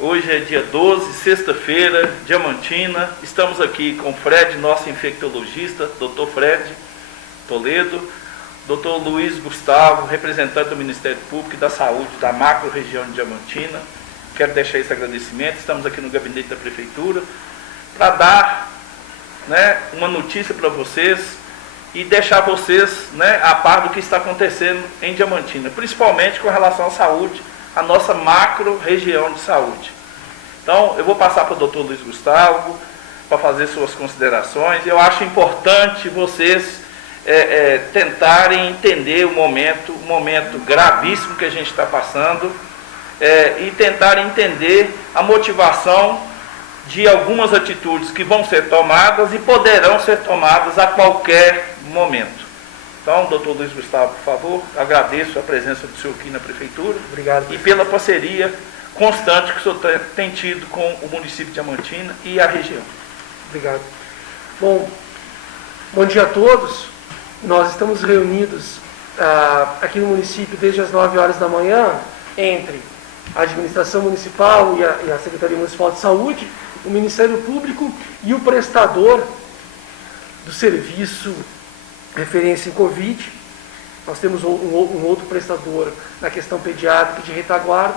Hoje é dia 12, sexta-feira, Diamantina. Estamos aqui com o Fred, nosso infectologista, Dr. Fred Toledo, Dr. Luiz Gustavo, representante do Ministério Público e da Saúde da macro-região de Diamantina. Quero deixar esse agradecimento. Estamos aqui no gabinete da Prefeitura para dar, uma notícia para vocês e deixar vocês, a par do que está acontecendo em Diamantina, principalmente com relação à saúde, a nossa macro-região de saúde. Então, eu vou passar para o Dr. Luiz Gustavo para fazer suas considerações. Eu acho importante vocês tentarem entender o momento gravíssimo que a gente está passando, e tentarem entender a motivação de algumas atitudes que vão ser tomadas e poderão ser tomadas a qualquer momento. Então, doutor Luiz Gustavo, por favor, agradeço a presença do senhor aqui na Prefeitura. Obrigado, e pela parceria constante que o senhor tem tido com o município de Diamantina e a região. Obrigado. Bom dia a todos. Nós estamos reunidos aqui no município desde as 9 horas da manhã, entre a administração municipal e a Secretaria Municipal de Saúde, o Ministério Público e o prestador do serviço referência em Covid. Nós temos um outro prestador na questão pediátrica de retaguarda,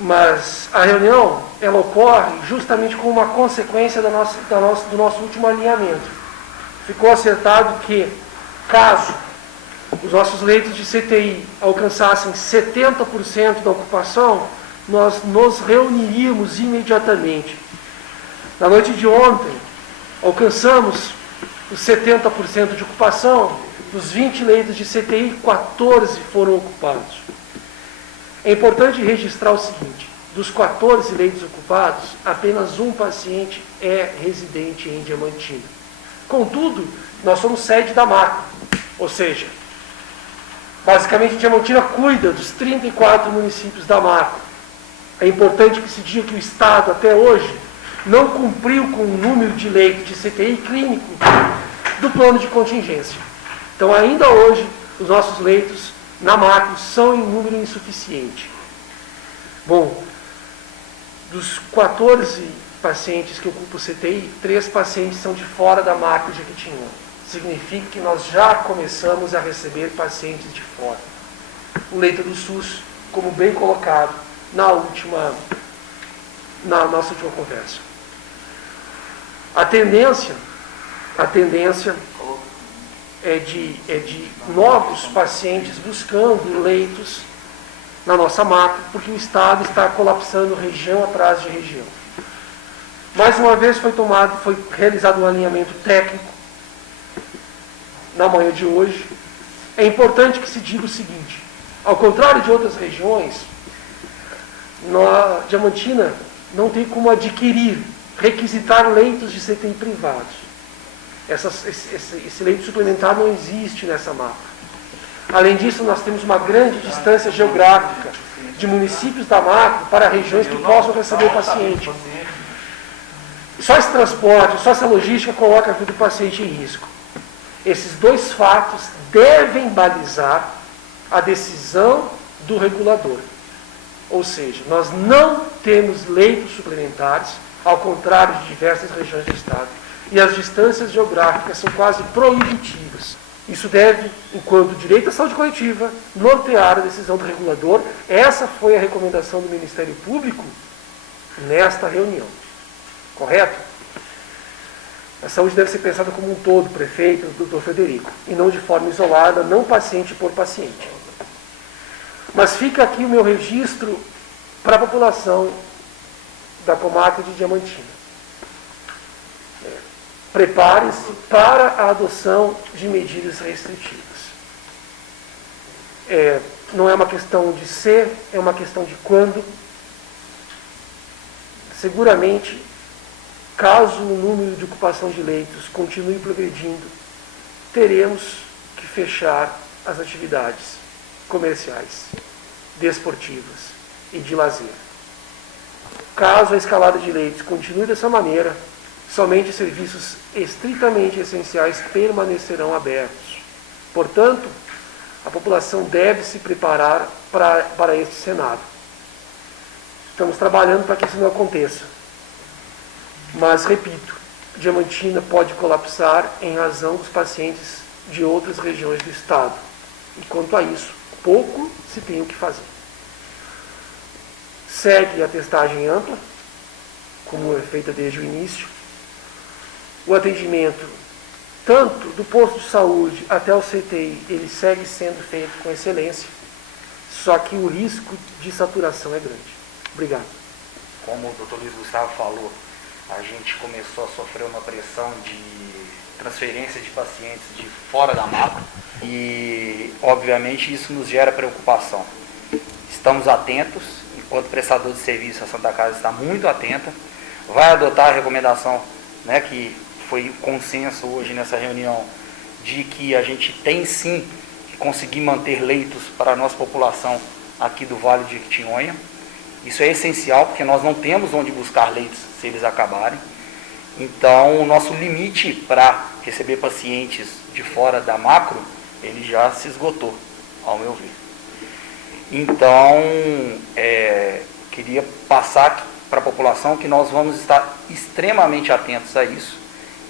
mas a reunião ela ocorre justamente como uma consequência do nosso último alinhamento. Ficou acertado que, caso os nossos leitos de CTI alcançassem 70% da ocupação, nós nos reuniríamos imediatamente. Na noite de ontem, alcançamos os 70% de ocupação. Dos 20 leitos de CTI, 14 foram ocupados. É importante registrar o seguinte: dos 14 leitos ocupados, apenas um paciente é residente em Diamantina. Contudo, nós somos sede da macro, ou seja, basicamente Diamantina cuida dos 34 municípios da macro. É importante que se diga que o Estado, até hoje, não cumpriu com o número de leitos de CTI clínico do plano de contingência. Então, ainda hoje, os nossos leitos na macro são em número insuficiente. Bom, dos 14 pacientes que ocupam o CTI, 3 pacientes são de fora da macro de Jequitinhonha. Significa que nós já começamos a receber pacientes de fora. O leito do SUS, como bem colocado na nossa última conversa. A tendência é de novos pacientes buscando leitos na nossa macro, porque o Estado está colapsando região atrás de região. Mais uma vez foi realizado um alinhamento técnico na manhã de hoje. É importante que se diga o seguinte: ao contrário de outras regiões, Diamantina não tem como requisitar leitos de CTI privados. Esse leito suplementar não existe nessa macro. Além disso, nós temos uma grande distância geográfica de municípios da macro para regiões que possam receber o paciente. Só esse transporte, só essa logística coloca a vida do paciente em risco. Esses dois fatos devem balizar a decisão do regulador. Ou seja, nós não temos leitos suplementares, ao contrário de diversas regiões do Estado. E as distâncias geográficas são quase proibitivas. Isso deve, enquanto direito à saúde coletiva, nortear a decisão do regulador. Essa foi a recomendação do Ministério Público nesta reunião. Correto? A saúde deve ser pensada como um todo, prefeito, doutor Frederico, e não de forma isolada, não paciente por paciente. Mas fica aqui o meu registro para a população da comarca de Diamantina. Prepare-se para a adoção de medidas restritivas. Não é uma questão de ser, é uma questão de quando. Seguramente, caso o número de ocupação de leitos continue progredindo, teremos que fechar as atividades comerciais, desportivas e de lazer. Caso a escalada de leitos continue dessa maneira, somente serviços estritamente essenciais permanecerão abertos. Portanto, a população deve se preparar para este cenário. Estamos trabalhando para que isso não aconteça. Mas, repito, Diamantina pode colapsar em razão dos pacientes de outras regiões do estado. E quanto a isso, pouco se tem o que fazer. Segue a testagem ampla, como é feita desde o início. O atendimento, tanto do posto de saúde até o CTI, ele segue sendo feito com excelência, só que o risco de saturação é grande. Obrigado. Como o Dr. Luiz Gustavo falou, a gente começou a sofrer uma pressão de transferência de pacientes de fora da macro e, obviamente, isso nos gera preocupação. Estamos atentos, enquanto prestador de serviço, a Santa Casa está muito atenta, vai adotar a recomendação, né, que foi consenso hoje nessa reunião, de que a gente tem sim que conseguir manter leitos para a nossa população aqui do Vale de Jequitinhonha. Isso é essencial, porque nós não temos onde buscar leitos se eles acabarem. Então, o nosso limite para receber pacientes de fora da macro, ele já se esgotou, ao meu ver. Então, queria passar para a população que nós vamos estar extremamente atentos a isso.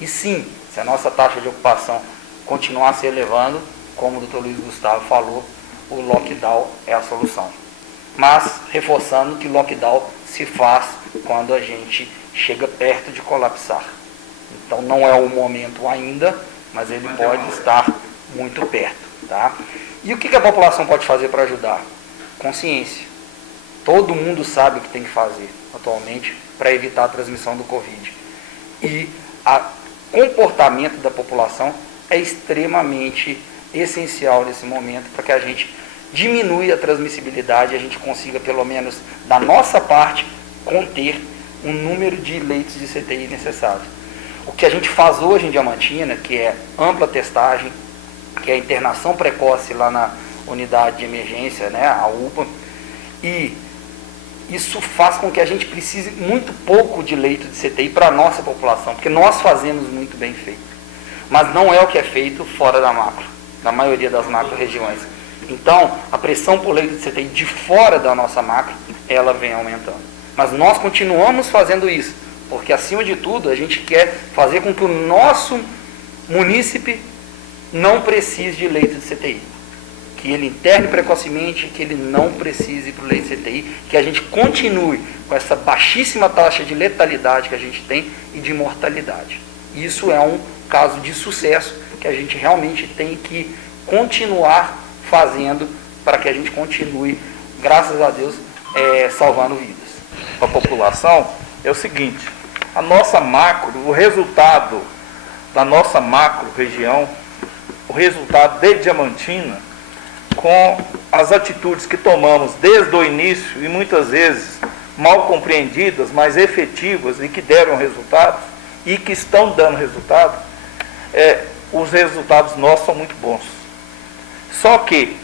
E sim, se a nossa taxa de ocupação continuar se elevando, como o Dr. Luiz Gustavo falou, o lockdown é a solução. Mas, reforçando que lockdown se faz quando a gente chega perto de colapsar. Então, não é o momento ainda, mas ele pode estar muito perto. Tá? E o que a população pode fazer para ajudar? Consciência. Todo mundo sabe o que tem que fazer atualmente para evitar a transmissão do Covid. E o comportamento da população é extremamente essencial nesse momento para que a gente diminui a transmissibilidade e a gente consiga, pelo menos da nossa parte, conter um número de leitos de CTI necessários. O que a gente faz hoje em Diamantina, que é ampla testagem, que é a internação precoce lá na unidade de emergência, né, a UPA, e isso faz com que a gente precise muito pouco de leito de CTI para a nossa população, porque nós fazemos muito bem feito. Mas não é o que é feito fora da macro, na maioria das macro-regiões. Então, a pressão por leito de CTI de fora da nossa macro, ela vem aumentando. Mas nós continuamos fazendo isso, porque acima de tudo a gente quer fazer com que o nosso munícipe não precise de leito de CTI. Que ele interne precocemente, que ele não precise para o leito de CTI, que a gente continue com essa baixíssima taxa de letalidade que a gente tem e de mortalidade. Isso é um caso de sucesso que a gente realmente tem que continuar fazendo para que a gente continue, graças a Deus, salvando vidas. Para a população é o seguinte: a nossa macro, o resultado da nossa macro região, o resultado de Diamantina, com as atitudes que tomamos desde o início e muitas vezes mal compreendidas, mas efetivas e que deram resultados e que estão dando resultado, os resultados nossos são muito bons. Só que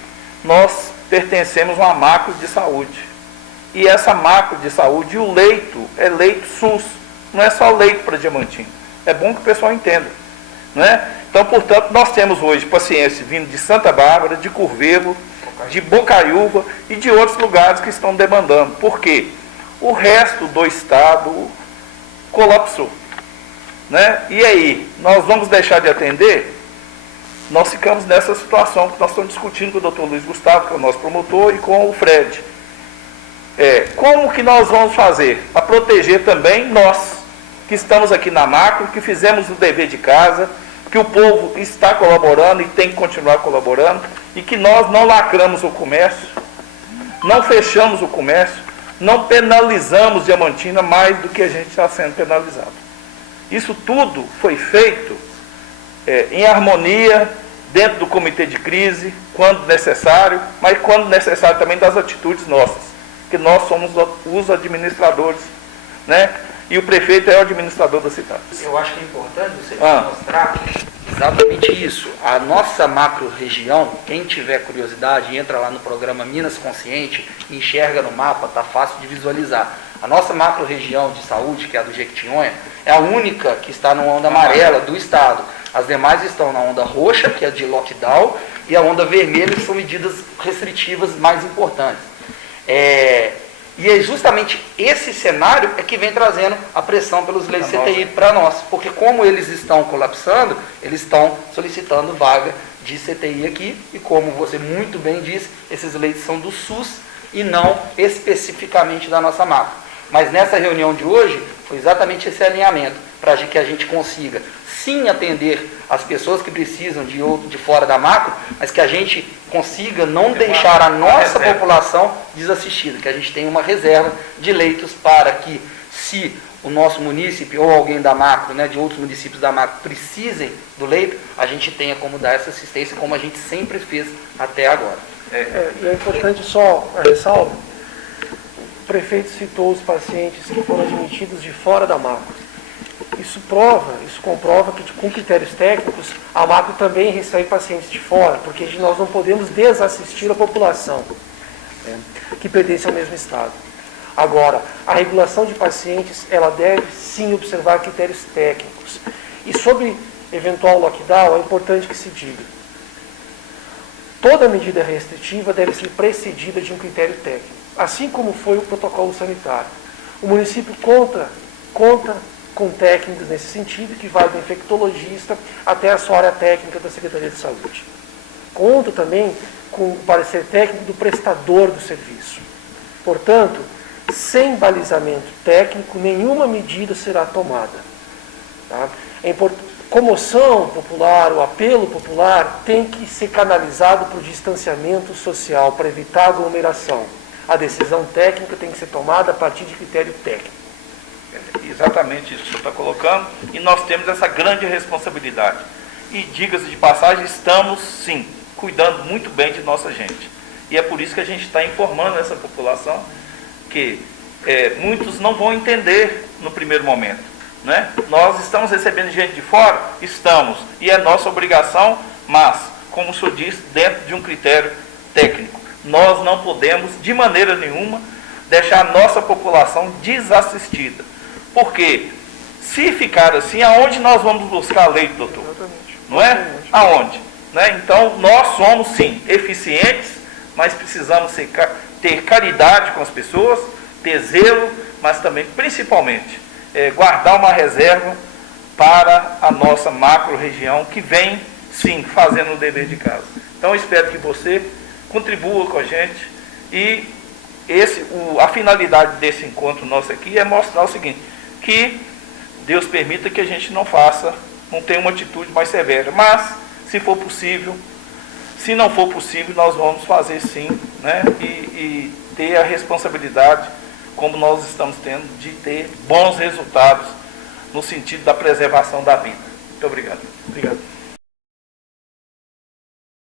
nós pertencemos a uma macro de saúde. E essa macro de saúde, o leito é leito SUS, não é só leito para Diamantina. É bom que o pessoal entenda. Não é? Então, portanto, nós temos hoje pacientes vindo de Santa Bárbara, de Curvelo, de Bocaiúva e de outros lugares que estão demandando. Por quê? O resto do estado colapsou. Né? E aí, nós vamos deixar de atender? Nós ficamos nessa situação que nós estamos discutindo com o Dr. Luiz Gustavo, que é o nosso promotor, e com o Fred. Como que nós vamos fazer? Para proteger também nós, que estamos aqui na macro, que fizemos o dever de casa, que o povo está colaborando e tem que continuar colaborando, e que nós não lacramos o comércio, não fechamos o comércio, não penalizamos Diamantina mais do que a gente está sendo penalizado. Isso tudo foi feito em harmonia, dentro do comitê de crise, quando necessário, mas quando necessário também das atitudes nossas, que nós somos os administradores, né? E o prefeito é o administrador da cidade. Eu acho que é importante você mostrar exatamente isso. A nossa macro-região, quem tiver curiosidade, entra lá no programa Minas Consciente, enxerga no mapa, está fácil de visualizar. A nossa macro-região de saúde, que é a do Jequitinhonha, é a única que está na onda amarela do estado. As demais estão na onda roxa, que é de lockdown, e a onda vermelha, que são medidas restritivas mais importantes. E é justamente esse cenário é que vem trazendo a pressão pelos leitos de CTI para nós, porque como eles estão colapsando, eles estão solicitando vaga de CTI aqui, e como você muito bem disse, esses leitos são do SUS e não especificamente da nossa macro. Mas nessa reunião de hoje, foi exatamente esse alinhamento, para que a gente consiga sim atender as pessoas que precisam de fora da macro, mas que a gente consiga não deixar a nossa população desassistida, que a gente tenha uma reserva de leitos para que, se o nosso munícipe ou alguém da macro, né, de outros municípios da macro, precisem do leito, a gente tenha como dar essa assistência, como a gente sempre fez até agora. E é importante só a ressalva, o prefeito citou os pacientes que foram admitidos de fora da macro. Isso comprova que com critérios técnicos, a macro também recebe pacientes de fora, porque nós não podemos desassistir a população, né, que pertence ao mesmo estado. Agora, a regulação de pacientes, ela deve sim observar critérios técnicos. E sobre eventual lockdown, é importante que se diga, toda medida restritiva deve ser precedida de um critério técnico, assim como foi o protocolo sanitário. O município conta com técnicos nesse sentido, que vai do infectologista até a sua área técnica da Secretaria de Saúde. Conta também com o parecer técnico do prestador do serviço. Portanto, sem balizamento técnico, nenhuma medida será tomada. Tá? Comoção popular, o apelo popular tem que ser canalizado para o distanciamento social, para evitar aglomeração. A decisão técnica tem que ser tomada a partir de critério técnico. Exatamente isso que você está colocando, e nós temos essa grande responsabilidade. E, diga-se de passagem, estamos, sim, cuidando muito bem de nossa gente. E é por isso que a gente está informando essa população que muitos não vão entender no primeiro momento. Né? Nós estamos recebendo gente de fora? Estamos. E é nossa obrigação, mas, como o senhor disse, dentro de um critério técnico. Nós não podemos, de maneira nenhuma, deixar a nossa população desassistida. Porque, se ficar assim, aonde nós vamos buscar leito, doutor? Exatamente. Não é? Aonde? Né? Então, nós somos, sim, eficientes, mas precisamos ter caridade com as pessoas, ter zelo, mas também, principalmente, guardar uma reserva para a nossa macro-região, que vem, sim, fazendo o dever de casa. Então, eu espero que você contribua com a gente, e a finalidade desse encontro nosso aqui é mostrar o seguinte, que Deus permita que a gente não tenha uma atitude mais severa, mas, se for possível, se não for possível, nós vamos fazer sim, né, e ter a responsabilidade, como nós estamos tendo, de ter bons resultados no sentido da preservação da vida. Muito obrigado. Obrigado.